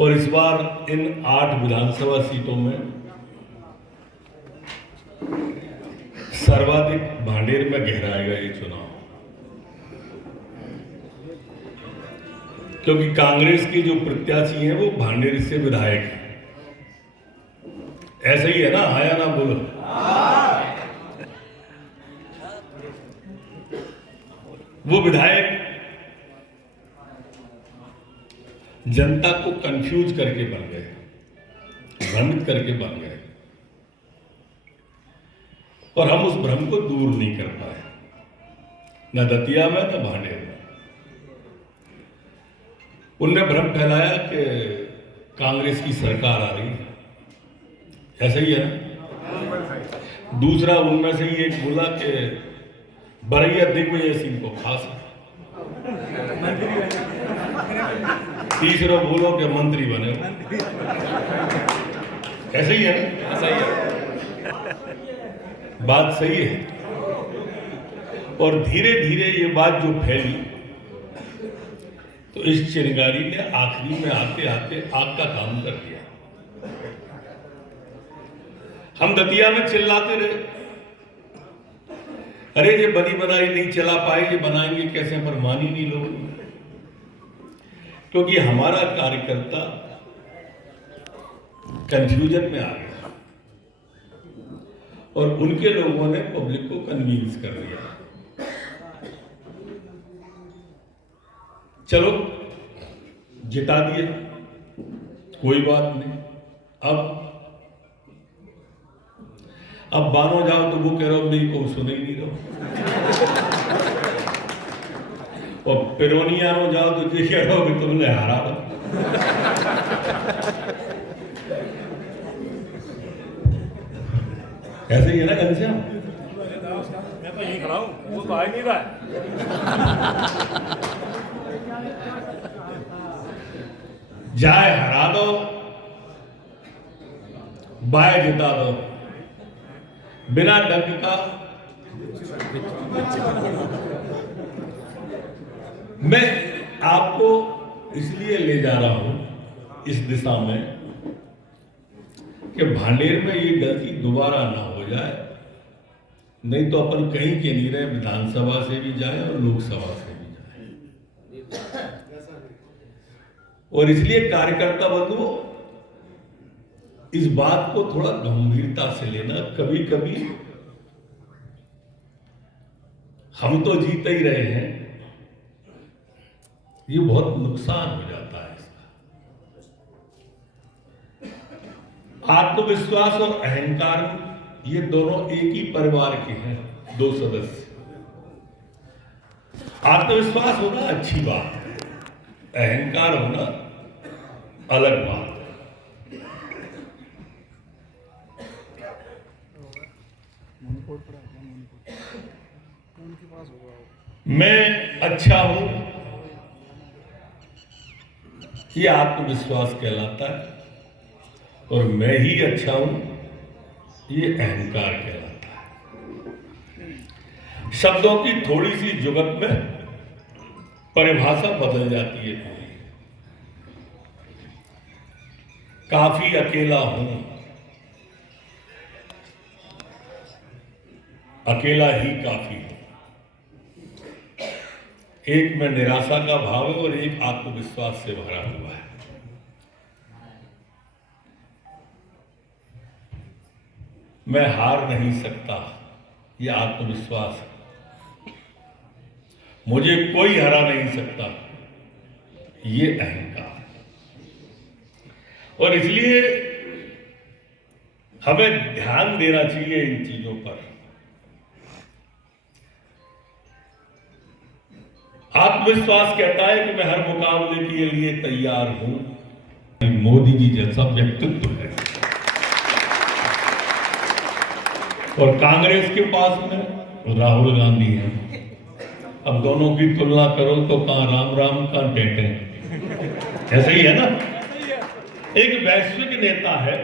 और इस बार इन 8 विधानसभा सीटों में सर्वाधिक भांडेर में गहराएगा ये चुनाव, क्योंकि कांग्रेस के जो प्रत्याशी हैं वो भांडेर से विधायक हैं। ऐसा ही है ना, हाँ या ना बोलो। वो विधायक जनता को कंफ्यूज करके बन गए, भ्रमित करके बन गए, और हम उस भ्रम को दूर नहीं कर पाए, न दतिया में न भांडेर में। उनने भ्रम फैलाया कि कांग्रेस की सरकार आ रही है, ऐसा ही है ना। दूसरा उनमें से ही एक बोला कि बरैया दिग्विजय सिंह को खास है। तीसरा बोलो कि मंत्री बने। ऐसा ही है ना, ऐसा ही है, बात सही है। और धीरे धीरे ये बात जो फैली तो इस चिंगारी ने आखिरी में आते आते आग का काम कर दिया। हम दतिया में चिल्लाते रहे, अरे ये बनी बनाई नहीं चला पाए, ये बनाएंगे कैसे, पर मानी नहीं लोग, क्योंकि हमारा कार्यकर्ता कंफ्यूजन में आ गया और उनके लोगों ने पब्लिक को कन्विंस कर दिया। चलो जिता दिए, कोई बात नहीं। अब बानो जाओ तो वो कह रहा हो मेरी को सुने ही नहीं रहो, और पिरोनियानो जाओ तो ये कह रहा हो कि तुमने हारा दो। ऐसे ही है ना घनश्याम, मैं तो यही खड़ा हूं, वो तो आ ही नहीं रहा है। जाए हरा दो, बाय जिता दो, बिना डंक का। मैं आपको इसलिए ले जा रहा हूं इस दिशा में कि भांडेर में ये गलती दोबारा ना हो जाए, नहीं तो अपन कहीं के नहीं रहे, विधानसभा से भी जाए और लोकसभा से भी जाए। और इसलिए कार्यकर्ता बंधुओं, इस बात को थोड़ा गंभीरता से लेना। कभी कभी हम तो जीत ही रहे हैं, ये बहुत नुकसान हो जाता है इसका। आत्मविश्वास और अहंकार, ये दोनों एक ही परिवार के हैं, दो सदस्य। आत्मविश्वास होना अच्छी बात है, अहंकार होना अलग बात है। मैं अच्छा हूं, ये आत्मविश्वास कहलाता है, और मैं ही अच्छा हूं, ये अहंकार कहलाता है। शब्दों की थोड़ी सी जुगत में परिभाषा बदल जाती है। काफी अकेला हूं, अकेला ही काफी है। एक में निराशा का भाव है और एक आत्मविश्वास से भरा हुआ है। मैं हार नहीं सकता, यह आत्मविश्वास है। मुझे कोई हरा नहीं सकता, ये अहंकार। और इसलिए हमें ध्यान देना चाहिए इन चीजों पर। आत्मविश्वास कहता है कि मैं हर मुकाबले के लिए तैयार हूं। मोदी जी जैसा व्यक्तित्व है, और कांग्रेस के पास में राहुल गांधी है। अब दोनों की तुलना करो तो कहां राम राम कहां टेटे, ऐसे ही है ना। एक वैश्विक नेता है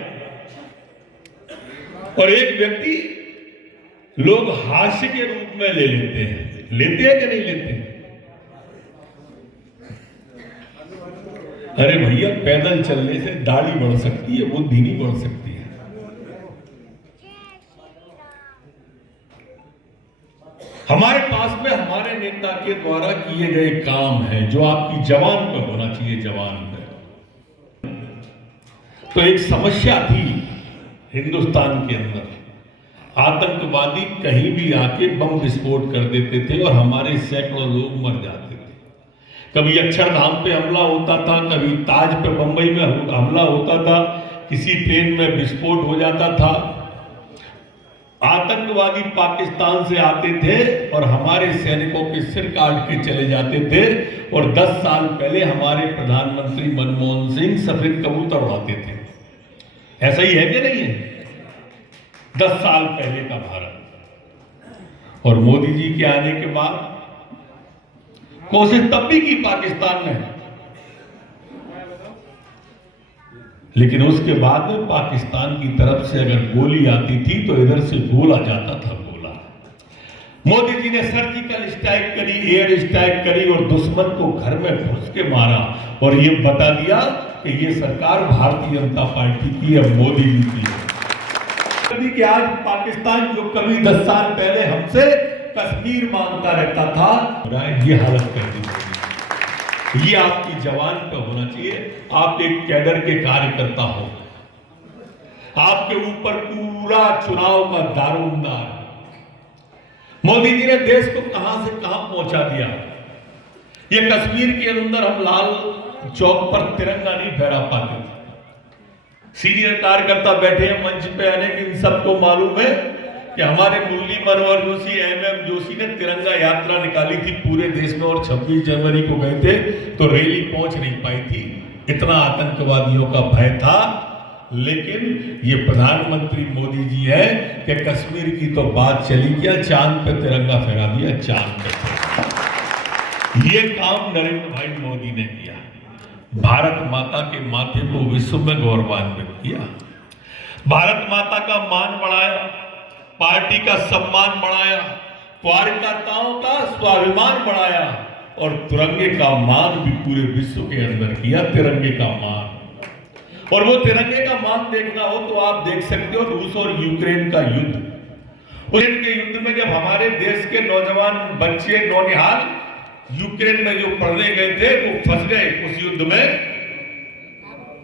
और एक व्यक्ति लोग हास्य के रूप में ले लेते हैं। लेते हैं कि नहीं लेते हैं? अरे भैया, पैदल चलने से दाढ़ी बढ़ सकती है, बुद्धि नहीं बढ़ सकती है। हमारे पास में हमारे नेता के द्वारा किए गए काम हैं जो आपकी जवान पर होना चाहिए, जवान पर। तो एक समस्या थी हिंदुस्तान के अंदर, आतंकवादी कहीं भी आके बम विस्फोट कर देते थे और हमारे सैकड़ों लोग मर जाते थे। कभी अक्षरधाम पे हमला होता था, कभी ताज पे बंबई में हमला होता था, किसी ट्रेन में विस्फोट हो जाता था। आतंकवादी पाकिस्तान से आते थे और हमारे सैनिकों के सिर काट के चले जाते थे। और 10 साल पहले हमारे प्रधानमंत्री मनमोहन सिंह सफेद कबूतर उड़ाते थे। ऐसा ही है कि नहीं है? 10 साल पहले का भारत। और मोदी जी के आने के बाद कोशिश तब भी की पाकिस्तान ने, लेकिन उसके बाद में पाकिस्तान की तरफ से अगर गोली आती थी तो इधर से गोला जाता था, गोला। मोदी जी ने सर्जिकल स्ट्राइक करी, एयर स्ट्राइक करी और दुश्मन को घर में घुस के मारा और ये बता दिया कि ये सरकार भारतीय जनता पार्टी की है, मोदी जी की है। कि आज पाकिस्तान जो कभी 10 साल पहले हमसे कश्मीर मांगता रहता था, ये हालत कर दी। ये आपकी जवान पे होना चाहिए। आप एक कैडर के कार्यकर्ता हो, आपके ऊपर पूरा चुनाव का दारोमदार। मोदी जी ने देश को कहां से कहां पहुंचा दिया। ये कश्मीर के अंदर हम लाल चौक पर तिरंगा नहीं फहरा पाते थे। सीनियर कार्यकर्ता बैठे हैं मंच पे, अनेक इन सबको मालूम है कि हमारे मुरली मनोहर जोशी, MM जोशी ने तिरंगा यात्रा निकाली थी पूरे देश में और 26 जनवरी को गए थे तो रैली पहुंच नहीं पाई थी, इतना आतंकवादियों का भय था। लेकिन ये प्रधानमंत्री मोदी जी है कि कश्मीर की तो बात चली गया, चांद पे तिरंगा फहरा दिया, चांद पे। ये काम नरेंद्र भाई मोदी ने किया, भारत माता के माथे को विश्व में गौरवान्वित किया, भारत माता का मान बढ़ाया, पार्टी का सम्मान बढ़ाया, कार्यकर्ताओं का स्वाभिमान बढ़ाया और तिरंगे का मान भी पूरे विश्व के अंदर किया, तिरंगे का मान। और वो तिरंगे का मान देखना हो तो आप देख सकते हो रूस और यूक्रेन का युद्ध। यूक्रेन के युद्ध में जब हमारे देश के नौजवान बच्चे नौनिहाल यूक्रेन में जो पढ़ने गए थे वो फंस गए उस युद्ध में,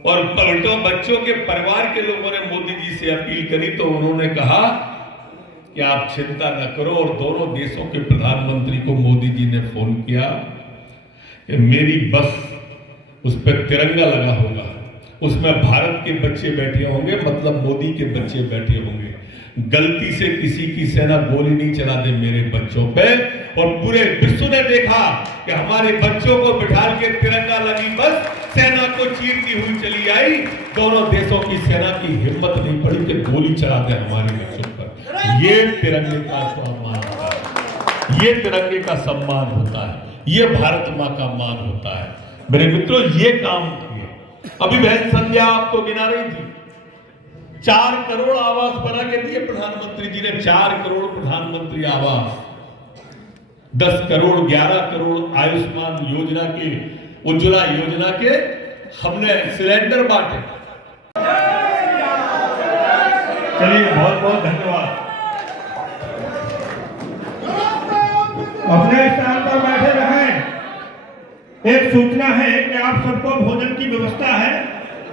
और बच्चों के परिवार के लोगों ने मोदी जी से अपील करी तो उन्होंने कहा कि आप चिंता न करो। और दोनों देशों के प्रधानमंत्री को मोदी जी ने फोन किया कि मेरी बस उस पर तिरंगा लगा होगा, उसमें भारत के बच्चे बैठे होंगे, मतलब मोदी के बच्चे बैठे होंगे, गलती से किसी की सेना गोली नहीं चला दे मेरे बच्चों पे। और पूरे विश्व ने देखा कि हमारे बच्चों को बिठा के तिरंगा लगी बस सेना को चीरती हुई चली आई। दोनों देशों की सेना की हिम्मत नहीं पड़ी कि गोली चला दे हमारे बच्चों पर। ये तिरंगे का सम्मान होता है, ये तिरंगे का सम्मान होता है, ये भारत माँ का मान होता है। मेरे मित्रों, ये काम किए। अभी बहन संध्या आपको गिना रही थी, 4 करोड़ आवास बना के दिए प्रधानमंत्री जी ने, 4 करोड़ प्रधानमंत्री आवास, 10 करोड़ 11 करोड़ आयुष्मान योजना के, उज्ज्वला योजना के हमने सिलेंडर बांटे। चलिए, बहुत बहुत धन्यवाद। अपने स्थान पर बैठे रहें। एक सूचना है कि आप सबको भोजन की व्यवस्था है,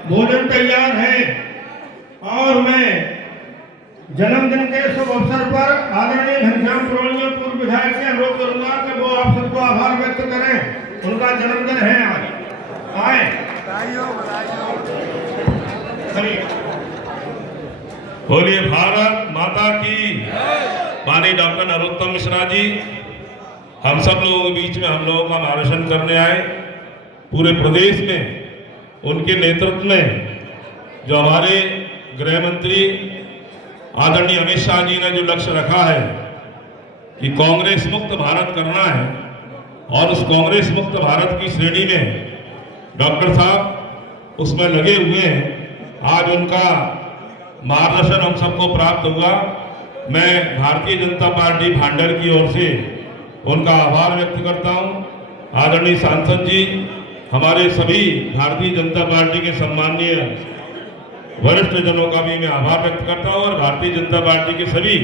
भोजन तैयार है। और मैं जन्मदिन के शुभ अवसर पर आदरणीय घनश्याम तोरनिया पूर्व विधायक से अनुरोध करूंगा कि वो आप सबको आभार व्यक्त करें, उनका जन्मदिन है आज। आए बोलिए भारत माता की। माननीय डॉक्टर नरोत्तम मिश्रा जी हम सब लोगों के बीच में हम लोगों का मार्गदर्शन करने आए। पूरे प्रदेश में उनके नेतृत्व में जो हमारे गृह मंत्री आदरणीय अमित शाह जी ने जो लक्ष्य रखा है कि कांग्रेस मुक्त भारत करना है, और उस कांग्रेस मुक्त भारत की श्रेणी में डॉक्टर साहब उसमें लगे हुए हैं। आज उनका मार्गदर्शन हम सबको प्राप्त हुआ। मैं भारतीय जनता पार्टी भांडर की ओर से उनका आभार व्यक्त करता हूं। आदरणीय सांसद जी, हमारे सभी भारतीय जनता पार्टी के सम्माननीय वरिष्ठ जनों का भी मैं आभार व्यक्त करता हूं और भारतीय जनता पार्टी के सभी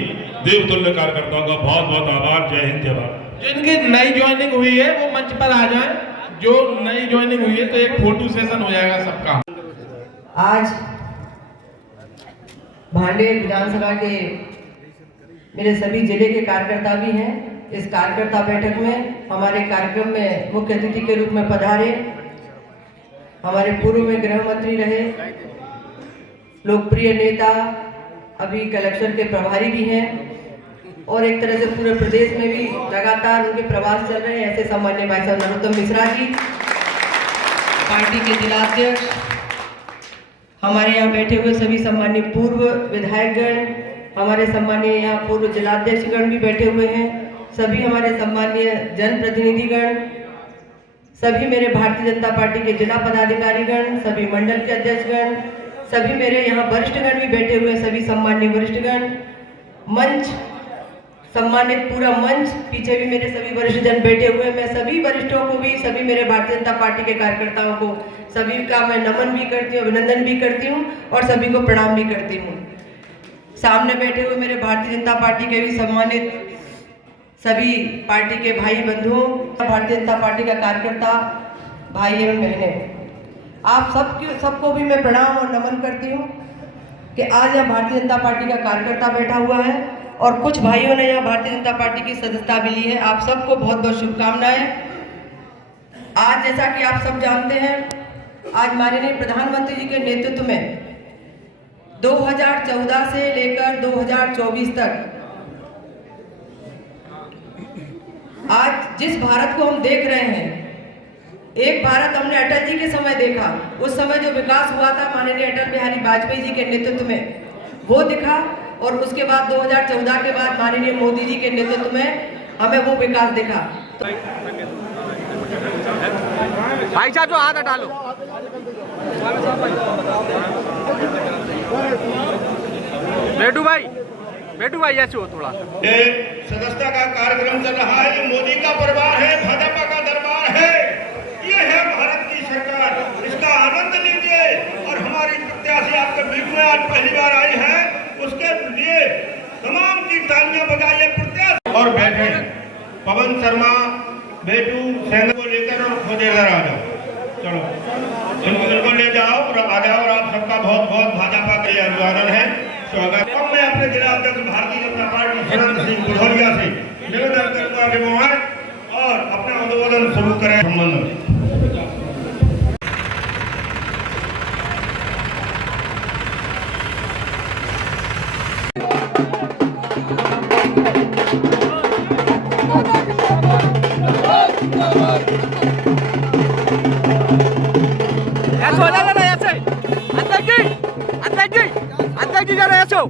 देवतुल्य कार्यकर्ताओं का बहुत बहुत आभार। जय हिंद, जय भारत। जिनकी नई ज्वाइनिंग हुई है वो मंच पर आ जाए। जो नई ज्वाइनिंग हुई है तो एक फोटो सेशन हो जाएगा सबका। आज भांडेर विधानसभा के मेरे सभी जिले के कार्यकर्ता भी हैं। इस कार्यकर्ता बैठक में हमारे कार्यक्रम में मुख्य अतिथि के रूप में पधारे हमारे पूर्व में गृह मंत्री रहे, लोकप्रिय नेता, अभी कलेक्टर के प्रभारी भी हैं और एक तरह से पूरे प्रदेश में भी लगातार उनके प्रवास चल रहे हैं, ऐसे सम्मान्य भाई साहब नरोत्तम मिश्रा जी, पार्टी के जिलाध्यक्ष, हमारे यहाँ बैठे हुए सभी सम्मान्य पूर्व विधायकगण, हमारे सम्मान्य यहाँ पूर्व जिलाध्यक्षगण भी बैठे हुए हैं, सभी हमारे सम्मान्य जनप्रतिनिधिगण, सभी मेरे भारतीय जनता पार्टी के जिला पदाधिकारीगण, सभी मंडल के अध्यक्षगण, सभी मेरे यहाँ वरिष्ठगण भी बैठे हुए, सभी सम्मान्य वरिष्ठगण, मंच सम्मानित पूरा मंच, पीछे भी मेरे सभी वरिष्ठ जन बैठे हुए। मैं सभी वरिष्ठों को भी, सभी मेरे भारतीय जनता पार्टी के कार्यकर्ताओं को, सभी का मैं नमन भी करती हूँ, अभिनंदन भी करती हूँ और सभी को प्रणाम भी करती हूँ। सामने बैठे हुए मेरे भारतीय जनता पार्टी के भी सम्मानित सभी पार्टी के भाई बंधुओं, भारतीय जनता पार्टी का कार्यकर्ता भाई एवं बहनें, आप सबको भी मैं प्रणाम और नमन करती हूँ कि आज यहाँ भारतीय जनता पार्टी का कार्यकर्ता बैठा हुआ है और कुछ भाइयों ने यहाँ भारतीय जनता पार्टी की सदस्यता भी ली है। आप सबको बहुत बहुत शुभकामनाएं। आज जैसा कि आप सब जानते हैं, आज माननीय प्रधानमंत्री जी के नेतृत्व में 2014 से लेकर 2024 तक आज जिस भारत को हम देख रहे हैं, एक भारत हमने अटल जी के समय देखा, उस समय जो विकास हुआ था माननीय अटल बिहारी वाजपेयी जी के नेतृत्व में, वो दिखा और उसके बाद 2014 के बाद माननीय मोदी जी के नेतृत्व में हमें वो विकास दिखा। भाई साहब जो हाथ हटा लो। बेटू भाई ऐसे हो थोड़ा। ये सदस्यता का कार्यक्रम चल रहा है, ये मोदी का परिवार है, भाजपा का दरबार है, ये है भारत की सरकार, इसका आनंद लीजिए। और हमारी प्रत्याशी आपके बीच में आज पहली बार आई है, उसके लिए तमाम की तालियां बजाइए प्रत्याशी। और बैठे पवन शर्मा, बेटू सेंगर को लेकर और खुद इधर आ जाओ, चलो इनको ले जाओ और आ जाओ। और आप सबका बहुत बहुत भाजपा के लिए अभिवादन है, स्वागत। अब मैं अपने जिला अध्यक्ष भारतीय जनता पार्टी सुरेंद्र सिंह बुधौलिया से निवेदन करूंगा कि वो आए और अपना उद्बोधन शुरू करें। संबंध ऐसे हो जाना, ऐसे अंदर जी जरा ऐसे हो।